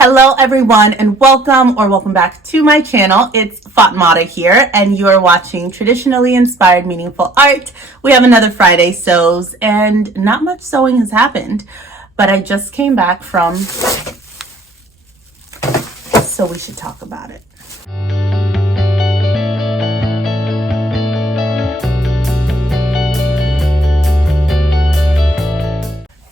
Hello everyone and welcome back to my channel. It's Fatmata here and you are watching Traditionally Inspired Meaningful Art. We have another Friday sews and not much sewing has happened, but I just came back from, so we should talk about it.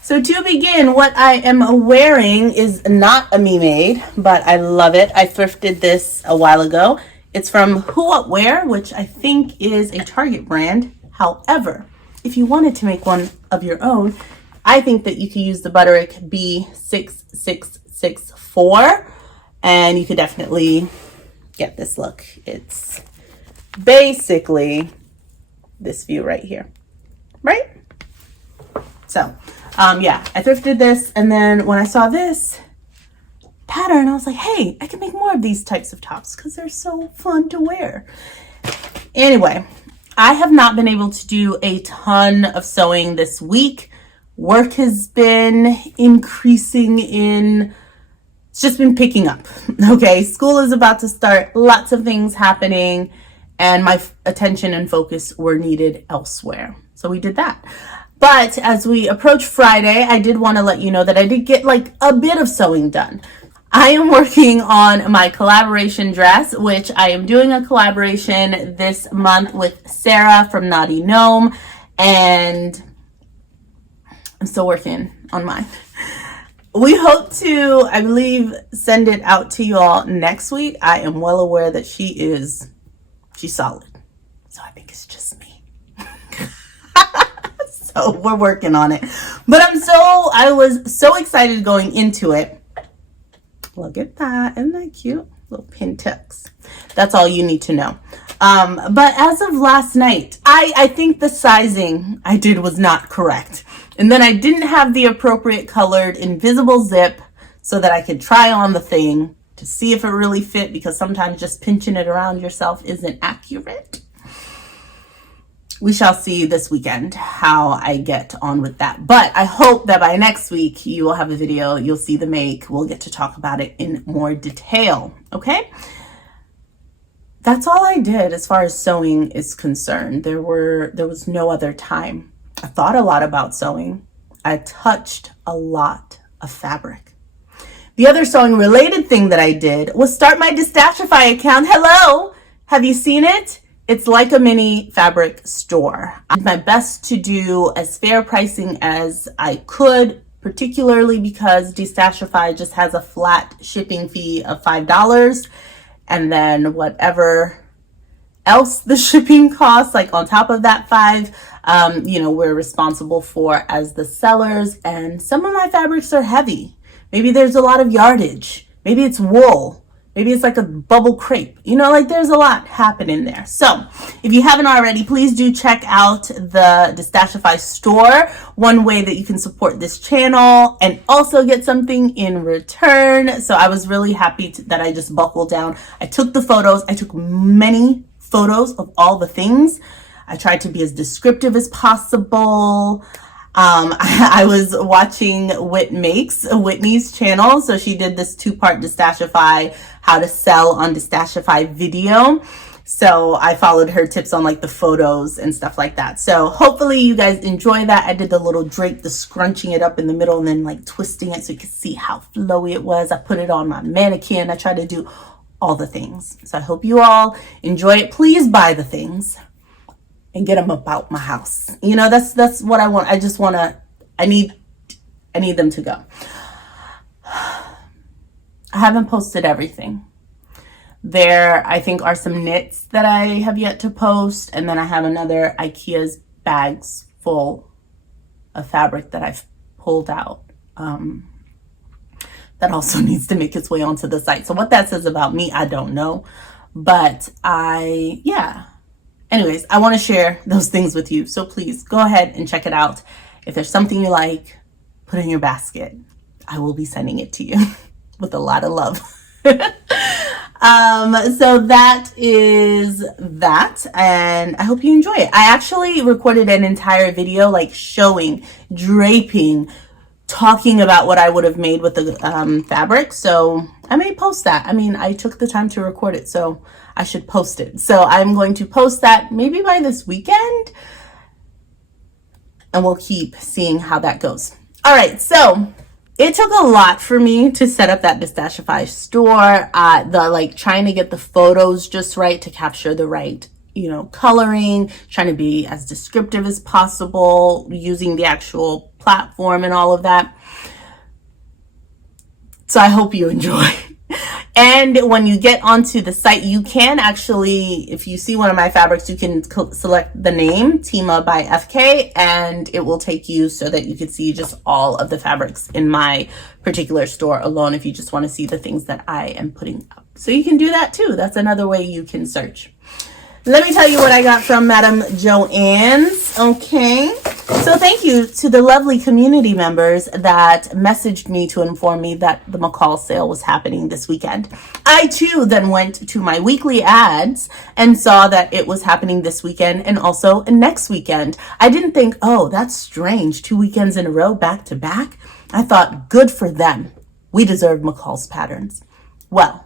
So to begin, what I am wearing is not a me made, but I love it. I thrifted this a while ago. It's from Who What Wear, which I think is a Target brand. However, if you wanted to make one of your own, I think that you could use the Butterick B6664 and you could definitely get this look. It's basically this view right here, right? So yeah, I thrifted this, and then when I saw this pattern, I was like, hey, I can make more of these types of tops because they're so fun to wear. Anyway, I have not been able to do a ton of sewing this week. Work has been increasing it's just been picking up. Okay, school is about to start, lots of things happening, and my attention and focus were needed elsewhere. So we did that. But as we approach Friday, I did want to let you know that I did get like a bit of sewing done. I am working on my collaboration dress, which I am doing a collaboration this month with Sara from Naughty Gnome, and I'm still working on mine. We hope to, I believe, send it out to you all next week. I am well aware that she's solid. So I think it's just me. So we're working on it. But I was so excited going into it. Look at that. Isn't that cute? Little pin tucks. That's all you need to know. But as of last night, I think the sizing I did was not correct. And then I didn't have the appropriate colored invisible zip so that I could try on the thing to see if it really fit, because sometimes just pinching it around yourself isn't accurate. We shall see this weekend how I get on with that. But I hope that by next week you will have a video. You'll see the make. We'll get to talk about it in more detail. Okay? That's all I did as far as sewing is concerned. There was no other time. I thought a lot about sewing. I touched a lot of fabric. The other sewing related thing that I did was start my Destashify account. Hello! Have you seen it? It's like a mini fabric store. I did my best to do as fair pricing as I could, particularly because Destashify just has a flat shipping fee of $5. And then whatever else the shipping costs, like on top of that $5, we're responsible for as the sellers. And some of my fabrics are heavy. Maybe there's a lot of yardage. Maybe it's wool. Maybe it's like a bubble crepe, like there's a lot happening there. So if you haven't already, please do check out the Destashify store. One way that you can support this channel and also get something in return. So I was really happy that I just buckled down. I took the photos. I took many photos of all the things. I tried to be as descriptive as possible. I was watching Whitney's channel. So she did this 2-part Destashify, how to sell on Destashify video. So I followed her tips on like the photos and stuff like that. So hopefully you guys enjoy that. I did the little drape, the scrunching it up in the middle and then like twisting it so you can see how flowy it was. I put it on my mannequin. I tried to do all the things. So I hope you all enjoy it. Please buy the things and get them about my house. That's what I want. I need them to go. I haven't posted everything. There, I think, are some knits that I have yet to post. And then I have another IKEA's bags full of fabric that I've pulled out. That also needs to make its way onto the site. So what that says about me, I don't know. But anyways, I want to share those things with you. So please go ahead and check it out. If there's something you like, put it in your basket. I will be sending it to you with a lot of love. So that is that, and I hope you enjoy it. I actually recorded an entire video like showing, draping, talking about what I would have made with the fabric. So I may post that. I mean, I took the time to record it, so I should post it. So I'm going to post that maybe by this weekend, and we'll keep seeing how that goes. All right, so it took a lot for me to set up that Destashify store. Trying to get the photos just right to capture the right, coloring, trying to be as descriptive as possible, using the actual platform and all of that. So I hope you enjoy. And when you get onto the site, you can actually, if you see one of my fabrics, you can select the name, Tima by FK, and it will take you so that you can see just all of the fabrics in my particular store alone if you just want to see the things that I am putting up. So you can do that too. That's another way you can search. Let me tell you what I got from Madam Joann's. Okay. So thank you to the lovely community members that messaged me to inform me that the McCall sale was happening this weekend. I too then went to my weekly ads and saw that it was happening this weekend and also next weekend. I didn't think, oh, that's strange, 2 weekends in a row back to back. I thought, good for them. We deserve McCall's patterns. Well,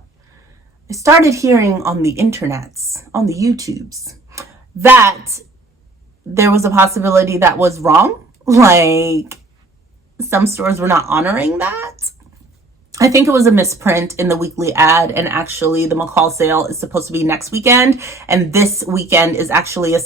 I started hearing on the internets, on the YouTubes, that there was a possibility that was wrong. Like, some stores were not honoring that. I think it was a misprint in the weekly ad, and actually the McCall sale is supposed to be next weekend, and this weekend is actually a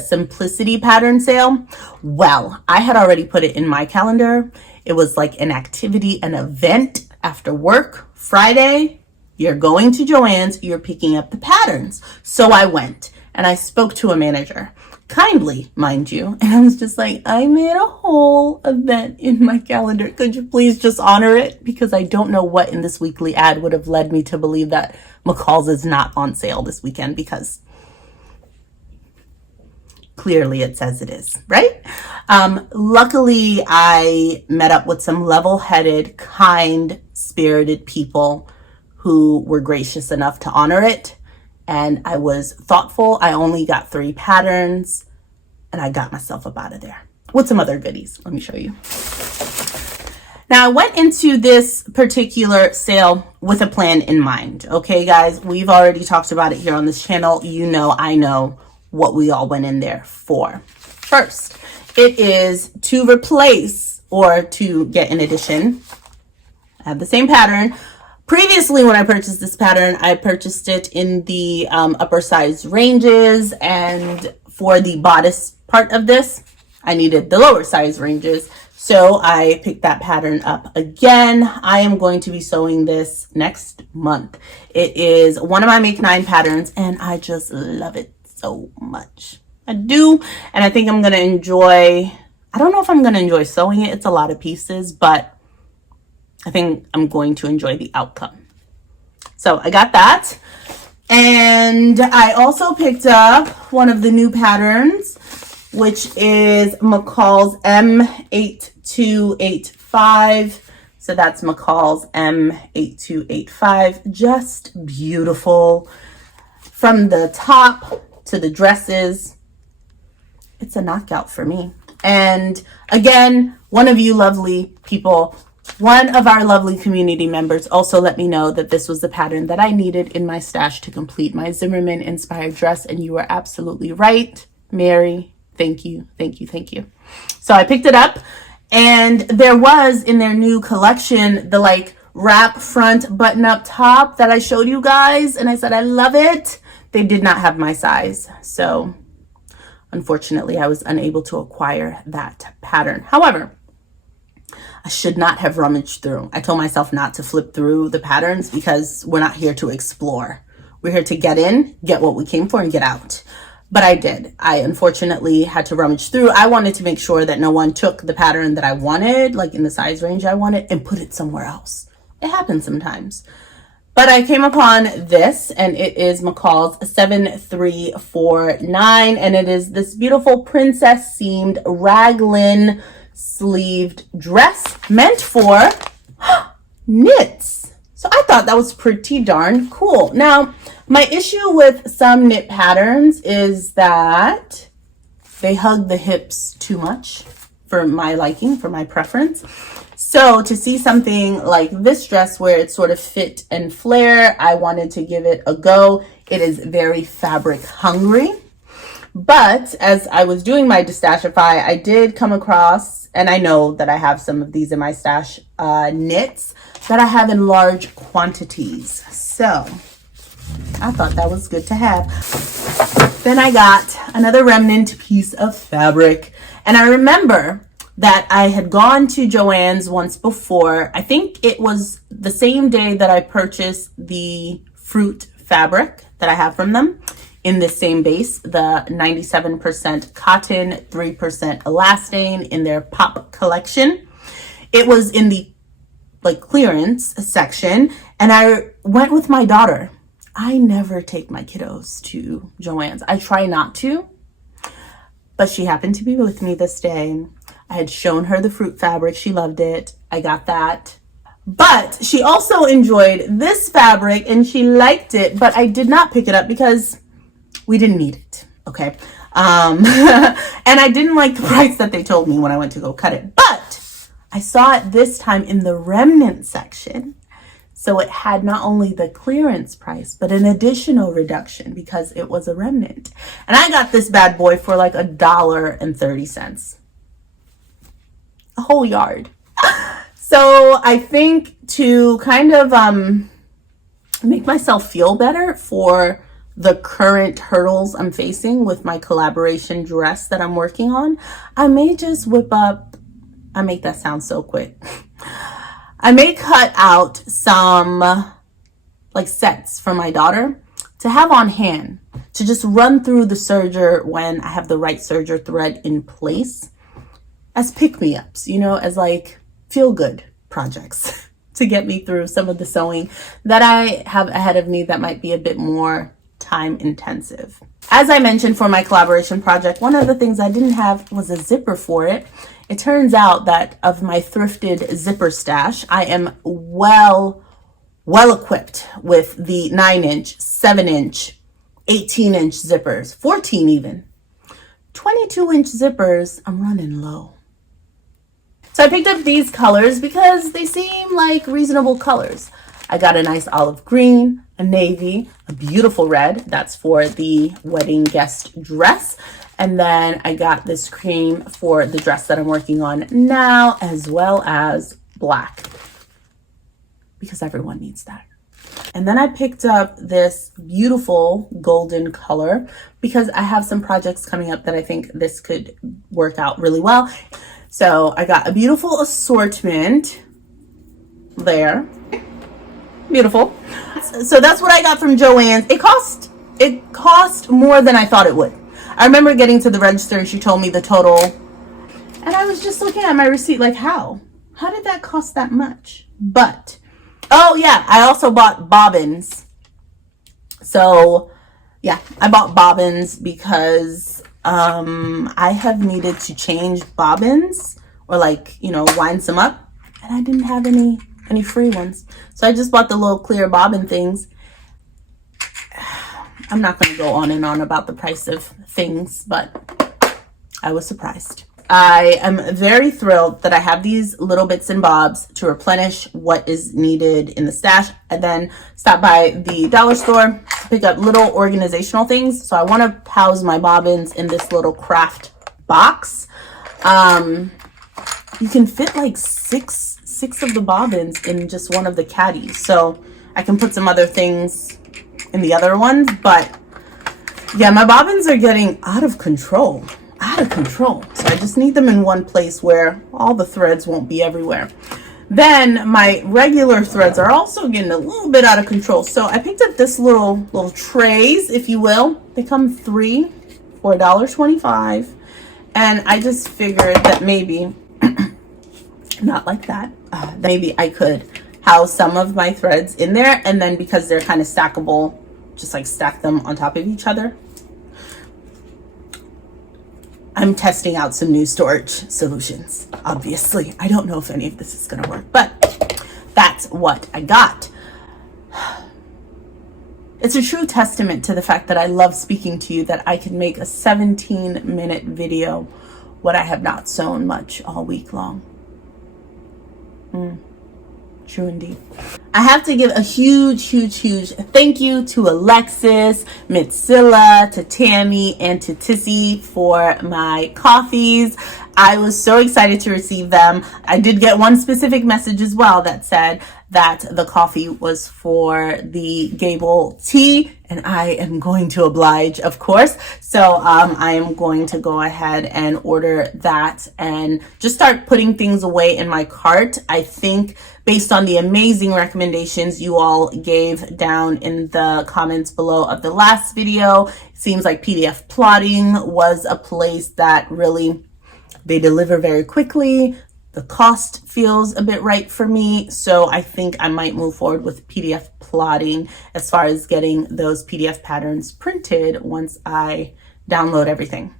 simplicity pattern sale. Well, I had already put it in my calendar. It was like an activity, an event after work, Friday. You're going to Joann's, you're picking up the patterns. So I went and I spoke to a manager, kindly, mind you. And I was just like, I made a whole event in my calendar. Could you please just honor it? Because I don't know what in this weekly ad would have led me to believe that McCall's is not on sale this weekend, because clearly it says it is, right? Luckily, I met up with some level-headed, kind-spirited people who were gracious enough to honor it. And I was thoughtful. I only got 3 patterns and I got myself up out of there with some other goodies. Let me show you. Now I went into this particular sale with a plan in mind. Okay, guys, we've already talked about it here on this channel. I know what we all went in there for. First, it is to replace or to get an addition. I have the same pattern. Previously, when I purchased this pattern, I purchased it in the upper size ranges, and for the bodice part of this, I needed the lower size ranges. So I picked that pattern up again. I am going to be sewing this next month. It is one of my Make 9 patterns, and I just love it so much. I do, and I think I'm going to enjoy, I don't know if I'm going to enjoy sewing it. It's a lot of pieces, but I think I'm going to enjoy the outcome. So I got that. And I also picked up one of the new patterns, which is McCall's M8285. So that's McCall's M8285. Just beautiful. From the top to the dresses, it's a knockout for me. And again, one of you lovely people, one of our lovely community members also let me know that this was the pattern that I needed in my stash to complete my Zimmerman inspired dress. And you were absolutely right, Mary. Thank you, thank you, thank you. So I picked it up, and there was in their new collection, the like wrap front button up top that I showed you guys. And I said, I love it. They did not have my size. So unfortunately, I was unable to acquire that pattern. However, I should not have rummaged through. I told myself not to flip through the patterns because we're not here to explore. We're here to get in, get what we came for, and get out. But I did. I unfortunately had to rummage through. I wanted to make sure that no one took the pattern that I wanted, like in the size range I wanted, and put it somewhere else. It happens sometimes. But I came upon this, and it is McCall's 7349, and it is this beautiful princess seamed raglan sleeved dress meant for knits. So I thought that was pretty darn cool. Now, my issue with some knit patterns is that they hug the hips too much for my liking, for my preference. So to see something like this dress where it's sort of fit and flare, I wanted to give it a go. It is very fabric hungry. But as I was doing my Destashify, I did come across, and I know that I have some of these in my stash, knits that I have in large quantities. So I thought that was good to have. Then I got another remnant piece of fabric. And I remember that I had gone to JOANN's once before. I think it was the same day that I purchased the fruit fabric that I have from them in this same base, the 97% cotton, 3% elastane in their pop collection. It was in the clearance section, and I went with my daughter. I never take my kiddos to JOANN's. I try not to, but she happened to be with me this day. I had shown her the fruit fabric. She loved it. I got that. But she also enjoyed this fabric and she liked it, but I did not pick it up because we didn't need it. Okay. And I didn't like the price that they told me when I went to go cut it, but I saw it this time in the remnant section. So it had not only the clearance price, but an additional reduction because it was a remnant. And I got this bad boy for like $1.30. A whole yard. So I think to kind of make myself feel better for the current hurdles I'm facing with my collaboration dress that I'm working on, I may just whip up, I make that sound so quick. I may cut out some sets for my daughter to have on hand to just run through the serger when I have the right serger thread in place as pick-me-ups, you know, as feel good projects to get me through some of the sewing that I have ahead of me that might be a bit more time intensive. As I mentioned for my collaboration project, one of the things I didn't have was a zipper for it. It turns out that of my thrifted zipper stash, I am well equipped with the 9-inch, 7-inch, 18-inch zippers, 14 even. 22-inch zippers, I'm running low. So I picked up these colors because they seem like reasonable colors. I got a nice olive green, a navy, a beautiful red. That's for the wedding guest dress. And then I got this cream for the dress that I'm working on now, as well as black, because everyone needs that. And then I picked up this beautiful golden color because I have some projects coming up that I think this could work out really well. So I got a beautiful assortment there. Beautiful. So that's what I got from JOANN's. It cost more than I thought it would. I remember getting to the register and she told me the total. And I was just looking at my receipt like, how? How did that cost that much? But, oh yeah, I also bought bobbins. So yeah, I bought bobbins because I have needed to change bobbins or wind some up, and I didn't have any free ones. So I just bought the little clear bobbin things. I'm not going to go on and on about the price of things, but I was surprised. I am very thrilled that I have these little bits and bobs to replenish what is needed in the stash, and then stop by the dollar store to pick up little organizational things. So I want to house my bobbins in this little craft box. You can fit six of the bobbins in just one of the caddies. So I can put some other things in the other ones, but yeah, my bobbins are getting out of control. So I just need them in one place where all the threads won't be everywhere. Then my regular threads are also getting a little bit out of control. So I picked up this little trays, if you will. They come 3 for $1.25. And I just figured that maybe, not like that, maybe I could house some of my threads in there. And then because they're kind of stackable, just stack them on top of each other. I'm testing out some new storage solutions, obviously. I don't know if any of this is going to work, but that's what I got. It's a true testament to the fact that I love speaking to you that I can make a 17-minute video when I have not sewn much all week long. True indeed. I have to give a huge thank you to Alexis, Mitsilla, to Tammy, and to Tissy for my coffees. I was so excited to receive them. I did get one specific message as well that said that the coffee was for the Gable tea, and I am going to oblige, of course. So I am going to go ahead and order that and just start putting things away in my cart. I think based on the amazing recommendations you all gave down in the comments below of the last video, it seems like PDF Plotting was a place that really, they deliver very quickly. The cost feels a bit right for me. So I think I might move forward with PDF Plotting as far as getting those PDF patterns printed once I download everything.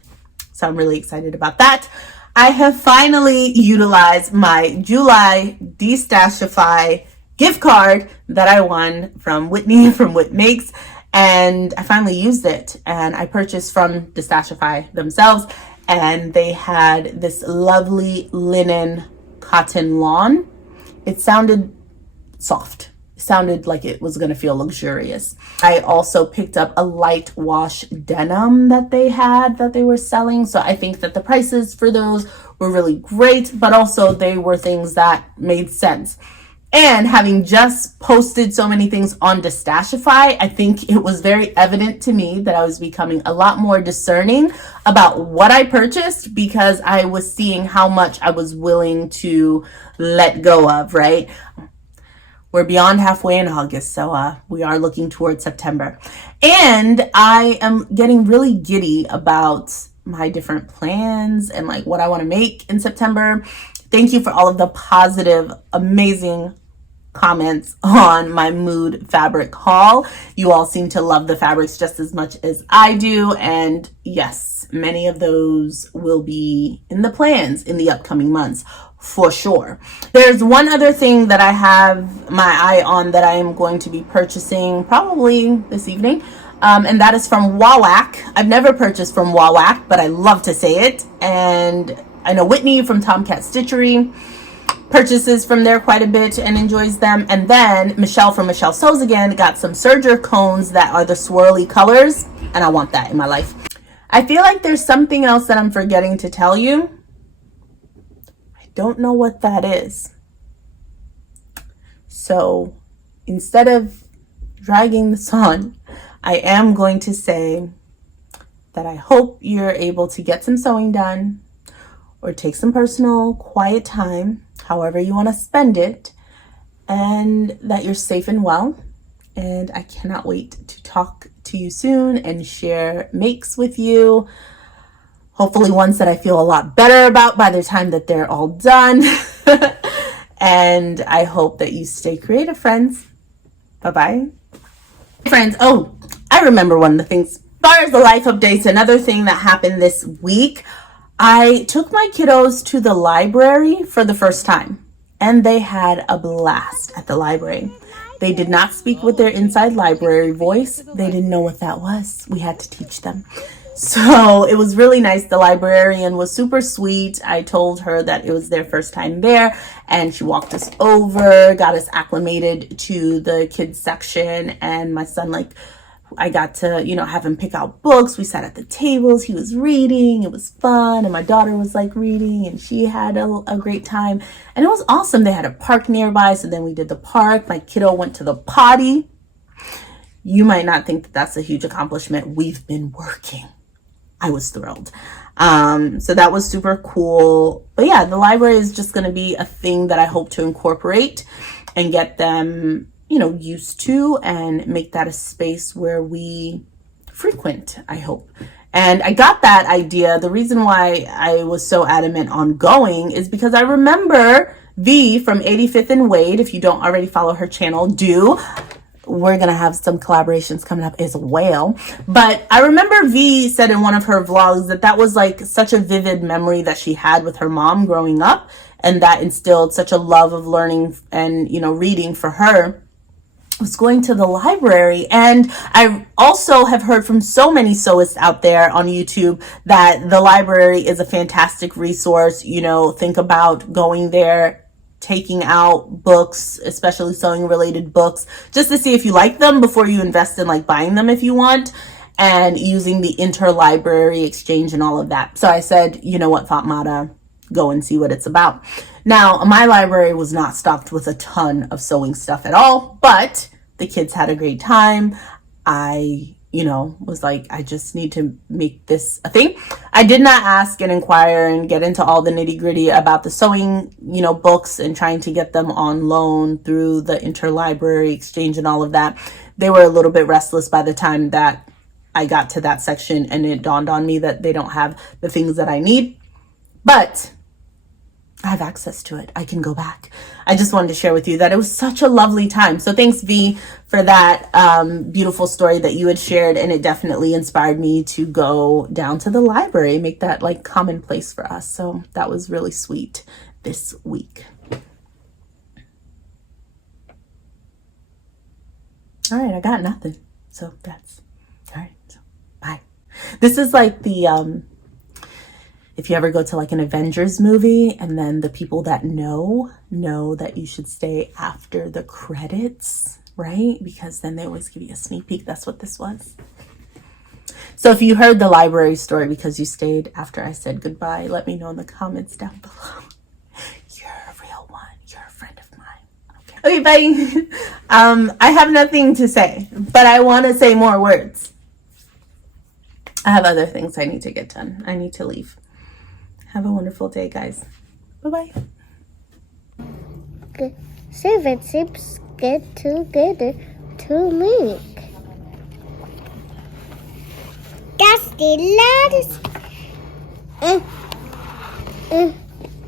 So I'm really excited about that. I have finally utilized my July Destashify gift card that I won from Whitney from Whit Makes, and I finally used it, and I purchased from Destashify themselves, and they had this lovely linen cotton lawn. It sounded soft. Sounded like it was going to feel luxurious. I also picked up a light wash denim that they had that they were selling. So I think that the prices for those were really great, but also they were things that made sense. And having just posted so many things on Destashify, I think it was very evident to me that I was becoming a lot more discerning about what I purchased, because I was seeing how much I was willing to let go of, right? We're beyond halfway in August, so we are looking towards September. And I am getting really giddy about my different plans and like what I want to make in September. Thank you for all of the positive, amazing comments on my mood fabric haul. You all seem to love the fabrics just as much as I do. And yes, many of those will be in the plans in the upcoming months. For sure. There's one other thing that I have my eye on that I am going to be purchasing probably this evening, and that is from Wawak. I've never purchased from Wawak, but I love to say it, and I know Whitney from Tomcat Stitchery purchases from there quite a bit and enjoys them. And then Michelle from Michelle Sews Again got some serger cones that are the swirly colors, and I want that in my life. I feel like there's something else that I'm forgetting to tell you. Don't know what that is. So instead of dragging this on, I am going to say that I hope you're able to get some sewing done or take some personal quiet time, however you want to spend it, and that you're safe and well. And I cannot wait to talk to you soon and share makes with you. Hopefully ones that I feel a lot better about by the time that they're all done. And I hope that you stay creative, friends. Bye-bye. Friends, oh, I remember one of the things. As far as the life updates, another thing that happened this week, I took my kiddos to the library for the first time. And they had a blast at the library. They did not speak with their inside library voice. They didn't know what that was. We had to teach them. So it was really nice. The librarian was super sweet. I told her that it was their first time there, and she walked us over, got us acclimated to the kids section, and my son, like, I got to, have him pick out books. We sat at the tables. He was reading. It was fun. And my daughter was like reading, and she had a great time. And it was awesome. They had a park nearby. So then we did the park. My kiddo went to the potty. You might not think that that's a huge accomplishment. We've been working. I was thrilled. So that was super cool. But yeah, the library is just going to be a thing that I hope to incorporate and get them, used to, and make that a space where we frequent, I hope. And I got that idea. The reason why I was so adamant on going is because I remember V from 85th and Wade. If you don't already follow her channel, do. We're going to have some collaborations coming up as well. But I remember V said in one of her vlogs that was like such a vivid memory that she had with her mom growing up, and that instilled such a love of learning and, reading for her. Was going to the library. And I also have heard from so many sewists out there on YouTube that the library is a fantastic resource. Think about going there taking out books, especially sewing related books, just to see if you like them before you invest in like buying them if you want, and using the interlibrary exchange and all of that. So I said, you know what, Fatmata, go and see what it's about. Now, my library was not stocked with a ton of sewing stuff at all, but the kids had a great time. I, was like, I just need to make this a thing. I did not ask and inquire and get into all the nitty gritty about the sewing, books and trying to get them on loan through the interlibrary exchange and all of that. They were a little bit restless by the time that I got to that section, and it dawned on me that they don't have the things that I need, but I have access to it. I can go back. I just wanted to share with you that it was such a lovely time. So thanks, V, for that beautiful story that you had shared. And it definitely inspired me to go down to the library, make that like commonplace for us. So that was really sweet this week. All right, I got nothing. So that's all right. So bye. This is like the if you ever go to like an Avengers movie and then the people that know that you should stay after the credits, right? Because then they always give you a sneak peek. That's what this was. So if you heard the library story because you stayed after I said goodbye, let me know in the comments down below. You're a real one. You're a friend of mine. Okay, bye. I have nothing to say, but I want to say more words. I have other things I need to get done. I need to leave. Have a wonderful day, guys. Bye-bye. Seven ships get together to make. That's the loudest.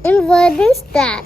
And what is that?